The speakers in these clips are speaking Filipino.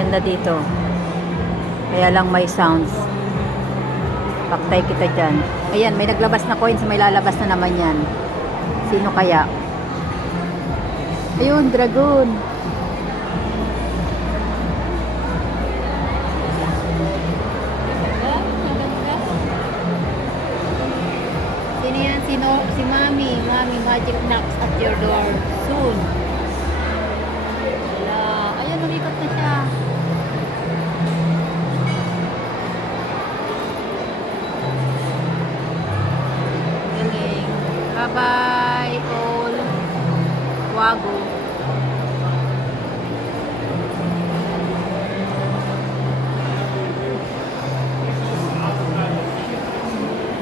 Ganda dito. Kaya lang may sounds. Paktay kita dyan. Ayan, may naglabas na coins. May lalabas na naman yan. Sino kaya? Ayun, dragon. Sino yan? Si Mami. Mami, magic knocks at your door soon. Wala. Ayun, lumikot na siya. Galing. Bye-bye, all. Wago.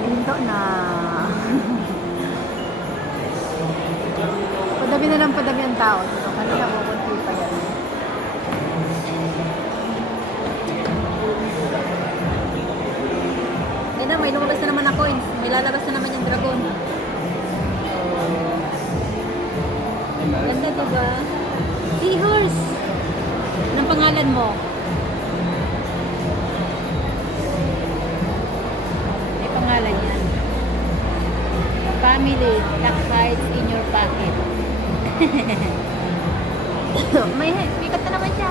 Pinto na. Padami na lang padami ang tao. So, kanina kukunti pa yan. Ayun na, may lumabas na naman na coins. May lalabas na naman yung dragon. Ganda diba? Seahorse! Anong pangalan mo? May pangalan yan. Family that hides in your pocket. May bigat na naman siya.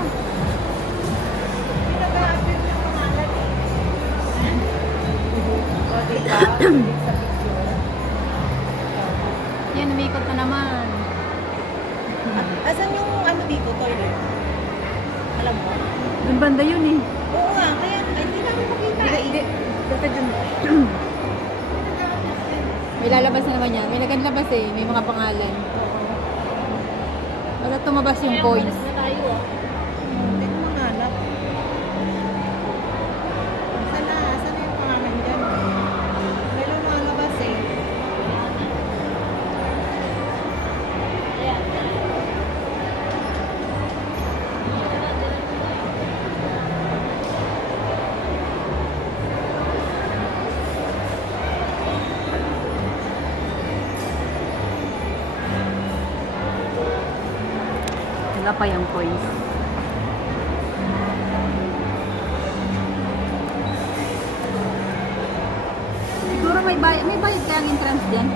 Yan, umikot na naman. Asan yung ano dito, toilet? Alam mo? Yung banda yun eh. Oo nga, kaya hindi namin makita. Hindi. Basta dun. May lalabas na naman yan. May naganlabas eh. May mga pangalan. Basta tumabas yung coins. Hindi ko mahanap. Asan na yung pangalan dyan? May lumalabas eh. Wala pa yung coins. Siguro may bayad kaya ang entrance dyan.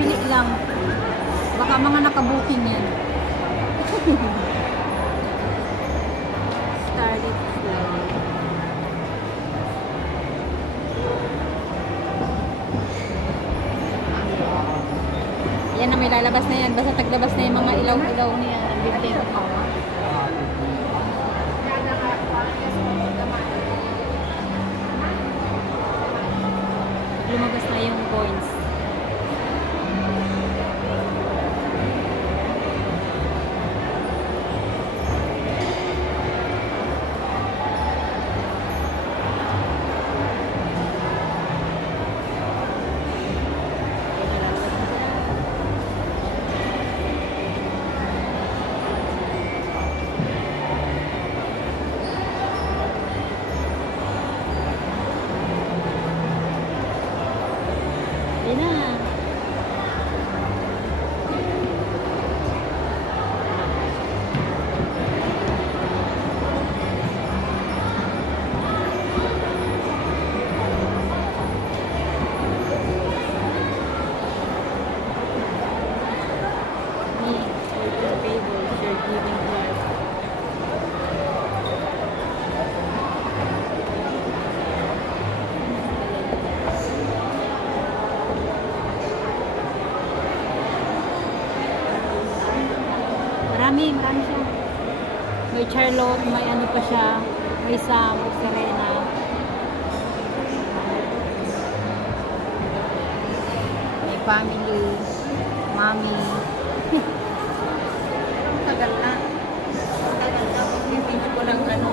Pili lang. Baka mga nakabuking yan. Starlit flow. Yan na, may lalabas na yan. Basta taglabas na yung mga ilaw-ilaw niya. Ang bibig. Lumabas na yung coins. Yan na. Me, open table, share giving class. Marami siya. May Charlotte, may ano pa siya, may Sam, Serena. May family, mommy. Ang tagal na. Hindi ko lang ano.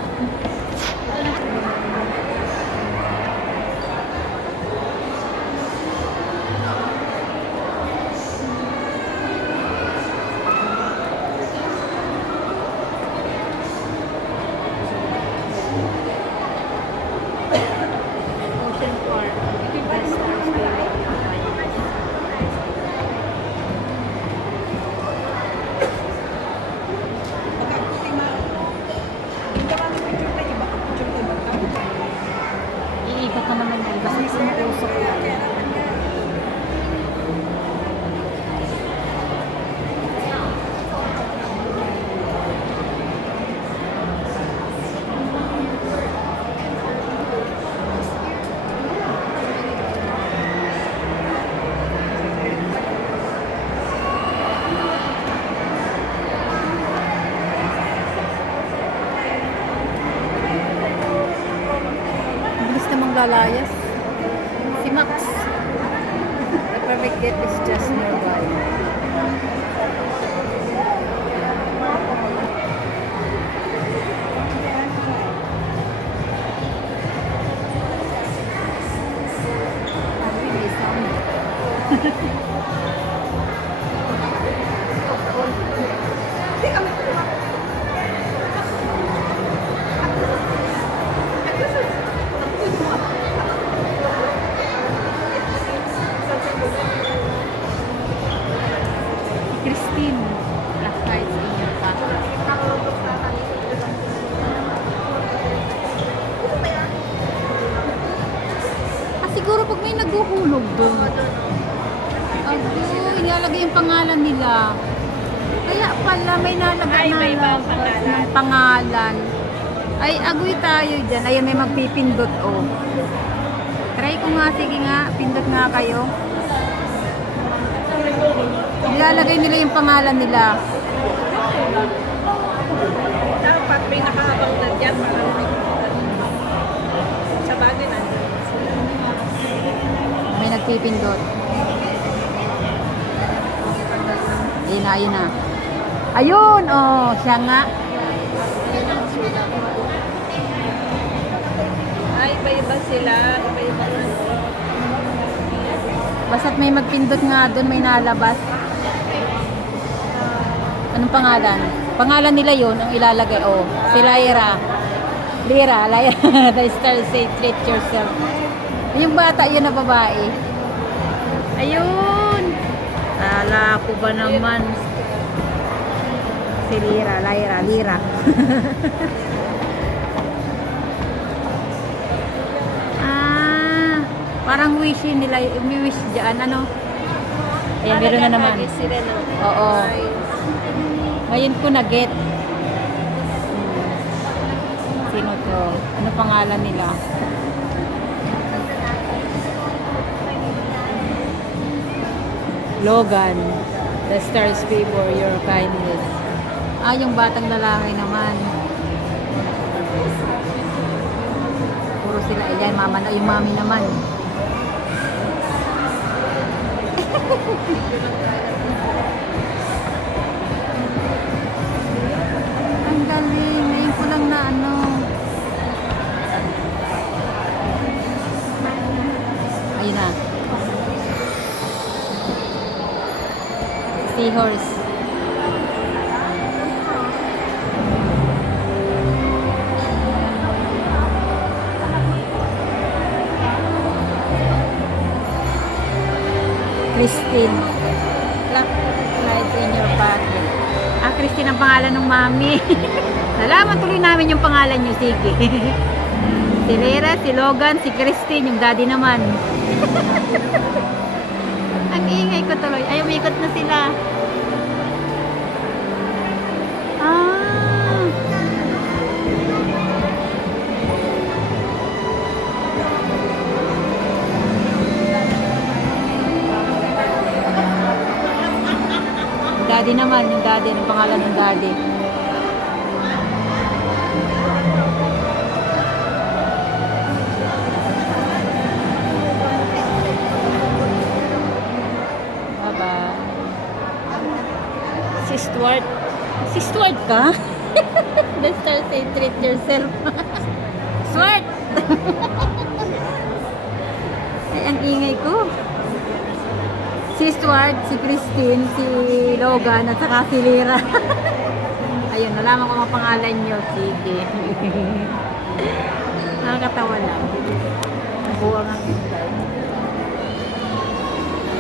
naglalayas. Si Max. The perfect date is just nearby. May sound. Christine, Black Lights in your pocket. Siguro pag may naghuhulog doon. Ilalagay yung pangalan nila. Kaya pala may nalagay na ng pangalan. Ay, agoy tayo dyan. Ayan, may magpipindot, oh. Try ko nga, sige nga. Pindot nga kayo. Ilalagay nila yung pangalan nila. Dapat may nakahabang na dyan para sa bagay na. May nagpipindot. Ayun na, ayun na. Ayun, oh, siya nga. Ay, iba-iba sila. Iba-iba na. Basta't may magpindot nga doon, may nalabas. Anong pangalan? Pangalan nila yun, ang ilalagay. Oh, si Lyra. Lyra. The star say, treat yourself. Yung bata, yun na babae. Ayun. Ala ko ba naman? Si Lyra. Parang wish nila, may wish dyan, ano? Ayan, meron na naman. Sila na. Oo. Ngayon ko na-get. Sino to? Ano pangalan nila? Logan. The stars favor your kindness. Ah, yung batang lalaki naman. Puro sila. Ayan, mama na. Yung mami naman. Ang galing. Ngayon ko lang na ano. Ayun na. Seahorse. Christine. Black lights in your pocket. Ah, Christine ang pangalan ng mami. Nalaman tuloy namin yung pangalan nyo. Sige. Si Lyra, si Logan, si Christine, yung daddy naman. Ang ingay ko tuloy. Ay, umikot na sila. Ah. Daddy naman, yung daddy, yung pangalan ng daddy. Bye-bye. Si Stuart. Si Stuart ka? The star say treat yourself. Stuart! Ay, ang ingay ko. Si Stuart, si Christine, si Logan, at saka si Lyra. Ayun, nalaman ko ang pangalan nyo. Sige. Nakakatawa lang. Buwang ang hintay.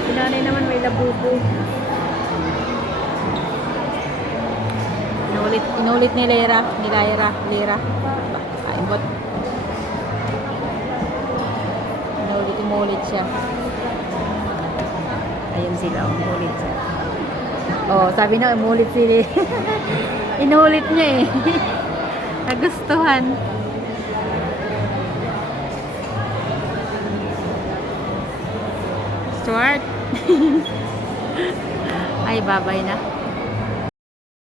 Si nanay naman may labubo. Inulit ni Lyra. Lyra. Aimbot. Inulit siya. Ayun sila, umulit siya. Oh, sabi na umulit sila. Inulit niya eh. Nagustuhan. Stuart. Ay, babay na.